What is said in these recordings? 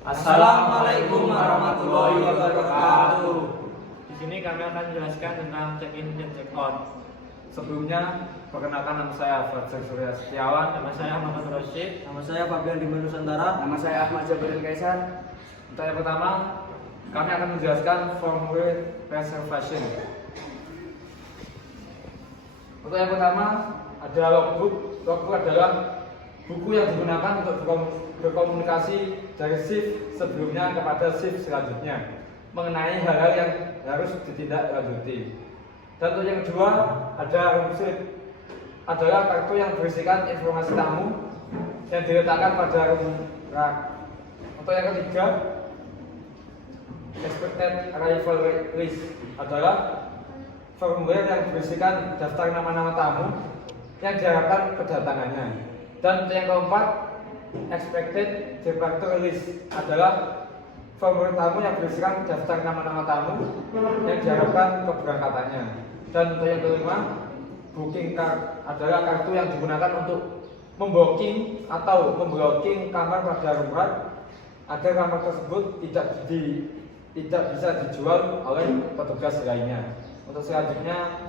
Assalamualaikum warahmatullahi wabarakatuh. Di sini kami akan menjelaskan tentang check-in dan check-out. Sebelumnya, perkenalkan nama saya Fajar Surya Setiawan. Nama saya Muhammad Rosyid. Nama saya Fabian Diman Nusantara. Nama saya Ahmad Jabrin Kaisar. Untuk yang pertama, kami akan menjelaskan formulir reservation. Untuk yang pertama, ada logbook. Logbook adalah buku yang digunakan untuk berkomunikasi dari shift sebelumnya kepada shift selanjutnya mengenai hal-hal yang harus ditindaklanjuti. Dan untuk yang kedua, ada room sheet, adalah kartu yang berisikan informasi tamu yang diletakkan pada room rack. Untuk yang ketiga, expected arrival list, adalah formulir yang berisikan daftar nama-nama tamu yang diharapkan kedatangannya. Dan untuk yang keempat, expected departure list, adalah formulir tamu yang berisikan daftar nama-nama tamu yang diharapkan keberangkatannya. Dan untuk yang kelima, booking card, adalah kartu yang digunakan untuk membooking atau memblocking kamar pada rumah agar kamar tersebut tidak bisa dijual oleh petugas lainnya. Untuk selanjutnya,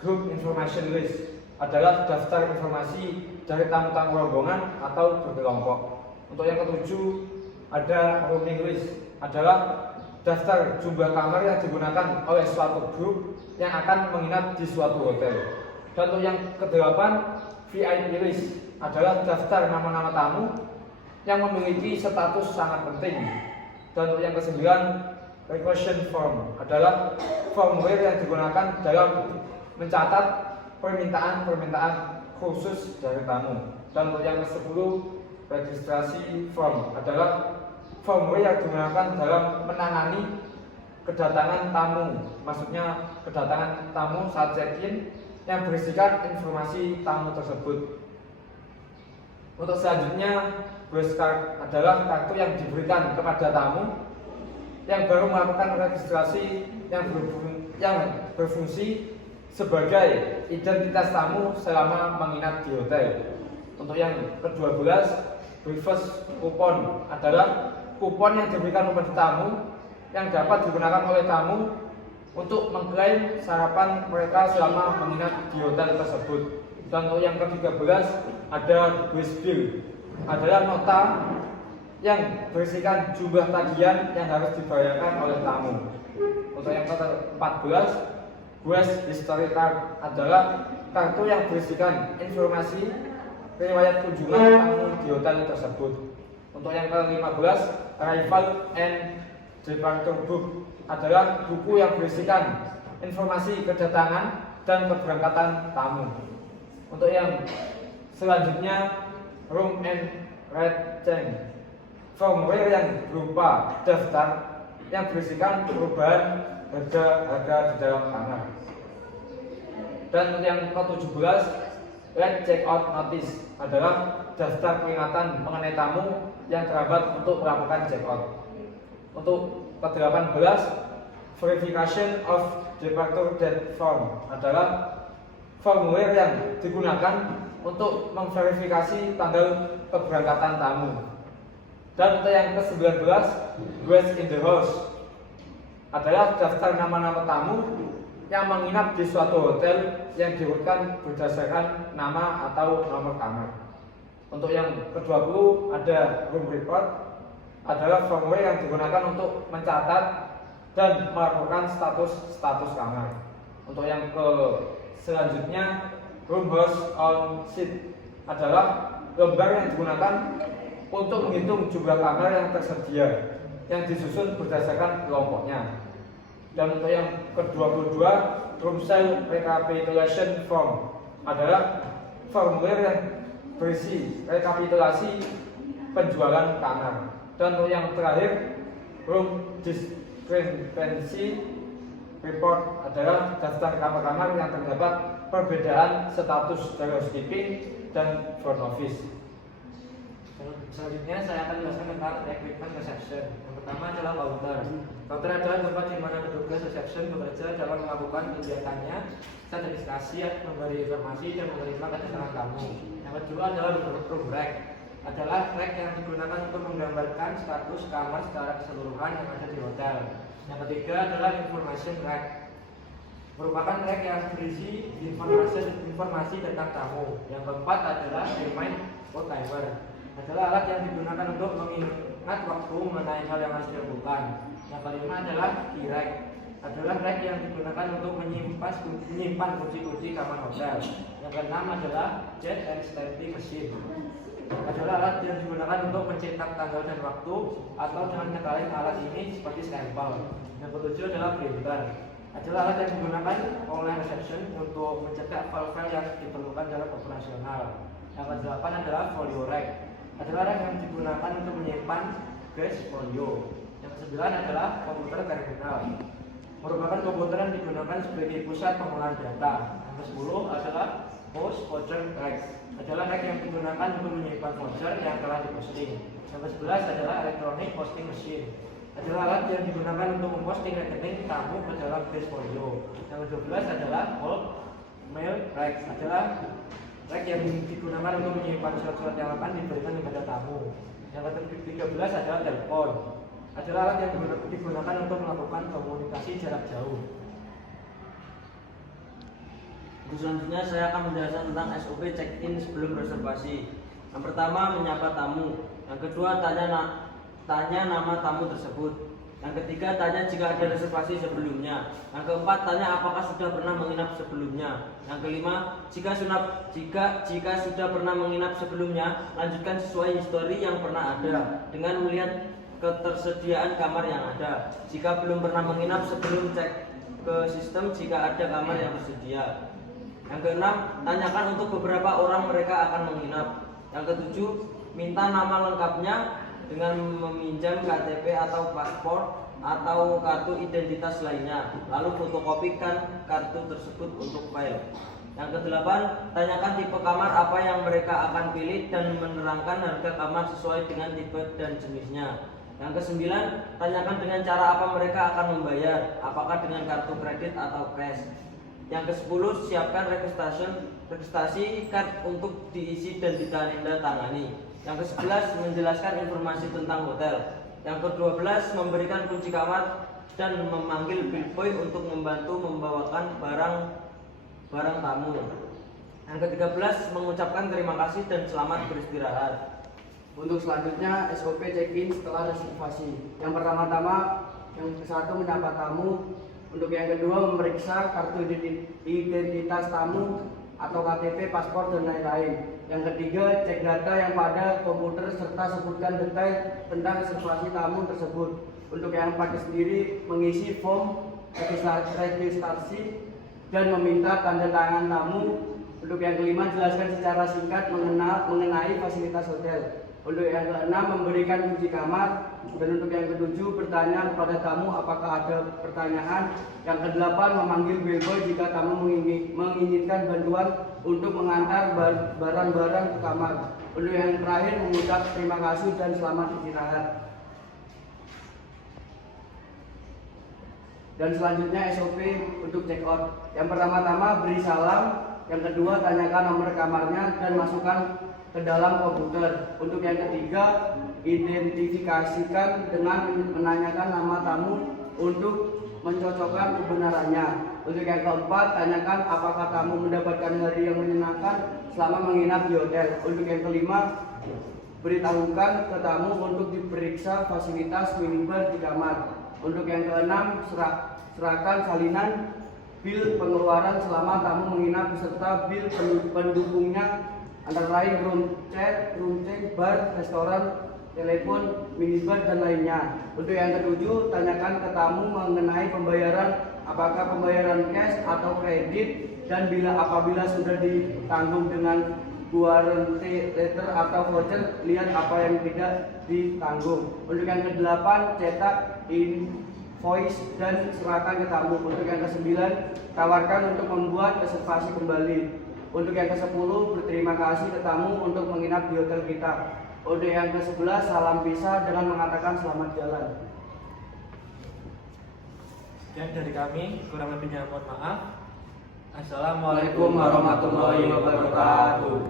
group information list, adalah daftar informasi dari tamu-tamu rombongan atau berkelompok. Untuk yang ketujuh, ada rooming list, adalah daftar jumlah kamar yang digunakan oleh suatu grup yang akan menginap di suatu hotel. Dan untuk yang kedelapan, VIP list, adalah daftar nama-nama tamu yang memiliki status sangat penting. Dan untuk yang kesembilan, request form, adalah formulir yang digunakan dalam mencatat permintaan-permintaan khusus dari tamu. Dan untuk yang ke-10, registrasi form, adalah formulir yang digunakan dalam menangani kedatangan tamu, maksudnya kedatangan tamu saat check-in yang berisikan informasi tamu tersebut. Untuk selanjutnya, guest card, adalah kartu yang diberikan kepada tamu yang baru melakukan registrasi yang berfungsi sebagai identitas tamu selama menginap di hotel. Untuk yang ke-12, breakfast coupon, adalah kupon yang diberikan kepada tamu yang dapat digunakan oleh tamu untuk mengklaim sarapan mereka selama menginap di hotel tersebut. Dan untuk yang ke-13, ada guest bill, adalah nota yang berisikan jumlah tagihan yang harus dibayarkan oleh tamu. Untuk yang ke-14, guest history card, adalah kartu yang berisikan informasi riwayat kunjungan tamu di hotel tersebut. Untuk yang ke-15, arrival and departure book, adalah buku yang berisikan informasi kedatangan dan keberangkatan tamu. Untuk yang selanjutnya, room and rate change, formulir yang berupa daftar yang berisikan perubahan harga di dalam kamar. Dan untuk yang ke-17, late check out notice, adalah daftar peringatan mengenai tamu yang terlambat untuk melakukan check out. Untuk ke-18, verification of departure date form, adalah formulir yang digunakan untuk memverifikasi tanggal keberangkatan tamu. Dan untuk yang ke-19, guest in the house, adalah daftar nama-nama tamu yang menginap di suatu hotel yang diurutkan berdasarkan nama atau nomor kamar. Untuk yang ke-20, ada room report, adalah formulir yang digunakan untuk mencatat dan melaporkan status kamar. Untuk yang selanjutnya, room house on sheet, adalah lembar yang digunakan untuk menghitung jumlah kamar yang tersedia yang disusun berdasarkan kelompoknya. Dan untuk yang ke-22, room sale recapitulation form, adalah formulir yang berisi rekapitulasi penjualan kamar. Dan untuk yang terakhir, room discrepancy report, adalah daftar kamar-kamar yang terdapat perbedaan status dari housekeeping dan front office. Selanjutnya saya akan menjelaskan tentang equipment reception. Yang pertama adalah counter. Counter adalah tempat di mana petugas reception bekerja dalam melakukan kegiatannya saat administrasi, memberi informasi dan menerima kedatangan tamu. Yang kedua adalah room rack, adalah rek yang digunakan untuk menggambarkan status kamar secara keseluruhan yang ada di hotel. Yang ketiga adalah information rack, merupakan rek yang berisi informasi tentang tamu. Yang keempat adalah remind timer, adalah alat yang digunakan untuk mengingat waktu mengenai hal yang harus dilakukan. Yang kelima adalah key rack, adalah rack yang digunakan untuk menyimpan kunci-kunci kamar hotel. Yang keenam adalah jet and stamping machine, adalah alat yang digunakan untuk mencetak tanggal dan waktu atau dengan kata lain alat ini seperti stempel. Yang ketujuh adalah printer, adalah alat yang digunakan oleh reception untuk mencetak file-file yang diperlukan dalam operasional. Yang kedelapan adalah folio rack, adalah rack yang digunakan untuk menyimpan gas folio. Yang kesembilan adalah komputer terminal, merupakan komputer yang digunakan sebagai pusat pengolahan data. Yang ke-10 adalah post voucher rack, adalah rack yang digunakan untuk menyimpan voucher yang telah diposting. Yang ke-11 adalah electronic posting machine, adalah alat yang digunakan untuk memposting rekening tamu ke dalam portfolio. Yang ke-12 adalah bulk mail rack, adalah rack yang digunakan untuk menyimpan surat-surat yang akan diberikan kepada tamu. Yang ke-13 adalah telepon, adalah alat yang digunakan untuk melakukan komunikasi jarak jauh. Untuk selanjutnya saya akan menjelaskan tentang SOP check-in sebelum reservasi. Yang pertama, menyapa tamu. Yang kedua, tanya nama tamu tersebut. Yang ketiga, tanya jika ada reservasi sebelumnya. Yang keempat, tanya apakah sudah pernah menginap sebelumnya. Yang kelima, jika sudah pernah menginap sebelumnya, lanjutkan sesuai histori yang pernah ada dengan melihat ketersediaan kamar yang ada. Jika belum pernah menginap, sebelum cek ke sistem jika ada kamar yang tersedia. Yang keenam, tanyakan untuk beberapa orang mereka akan menginap. Yang ketujuh, minta nama lengkapnya dengan meminjam KTP atau paspor atau kartu identitas lainnya, lalu fotokopikan kartu tersebut untuk file. Yang kedelapan, tanyakan tipe kamar apa yang mereka akan pilih dan menerangkan harga kamar sesuai dengan tipe dan jenisnya. Yang kesembilan, tanyakan dengan cara apa mereka akan membayar, apakah dengan kartu kredit atau cash. Yang ke-10, siapkan registrasi card untuk diisi dan ditandatangani. Yang ke-11, menjelaskan informasi tentang hotel. Yang ke-12, memberikan kunci kamar dan memanggil bellboy untuk membantu membawakan barang tamu. Yang ke-13, mengucapkan terima kasih dan selamat beristirahat. Untuk selanjutnya SOP check-in setelah reservasi. Yang pertama-tama, yang ke-1 menyapa tamu. Untuk yang kedua, memeriksa kartu identitas tamu atau KTP, paspor, dan lain-lain. Yang ketiga, cek data yang pada komputer serta sebutkan detail tentang reservasi tamu tersebut. Untuk yang pakai sendiri, mengisi form registrasi dan meminta tanda tangan tamu. Untuk yang kelima, jelaskan secara singkat mengenai fasilitas hotel. Untuk yang keenam, memberikan kunci kamar. Dan untuk yang ketujuh, bertanya kepada tamu apakah ada pertanyaan. Yang kedelapan, memanggil bellboy jika tamu menginginkan bantuan untuk mengantar barang-barang ke kamar. Untuk yang terakhir, mengucap terima kasih dan selamat istirahat. Dan selanjutnya SOP untuk check out. Yang pertama-tama, beri salam. Yang kedua, tanyakan nomor kamarnya dan masukkan ke dalam komputer. Untuk yang ketiga, identifikasikan dengan menanyakan nama tamu untuk mencocokkan kebenarannya. Untuk yang keempat, tanyakan apakah tamu mendapatkan hari yang menyenangkan selama menginap di hotel. Untuk yang kelima, beritahukan ke tamu untuk diperiksa fasilitas minibar di kamar. Untuk yang keenam, serahkan salinan bil pengeluaran selama tamu menginap beserta bil pendukungnya, antara lain room chat, bar, restoran, telepon, minibar, dan lainnya. Untuk yang ketujuh, tanyakan ke tamu mengenai pembayaran, apakah pembayaran cash atau kredit, dan apabila sudah ditanggung dengan warranty letter atau voucher, lihat apa yang tidak ditanggung. Untuk yang kedelapan, cetak invoice dan serahkan ke tamu. Untuk yang kesembilan, tawarkan untuk membuat reservasi kembali. Untuk yang ke-10, berterima kasih ke tamu untuk menginap di hotel kita. Untuk yang ke-11, salam pisah dengan mengatakan selamat jalan. Sekian dari kami, kurang lebihnya mohon maaf. Assalamualaikum warahmatullahi wabarakatuh.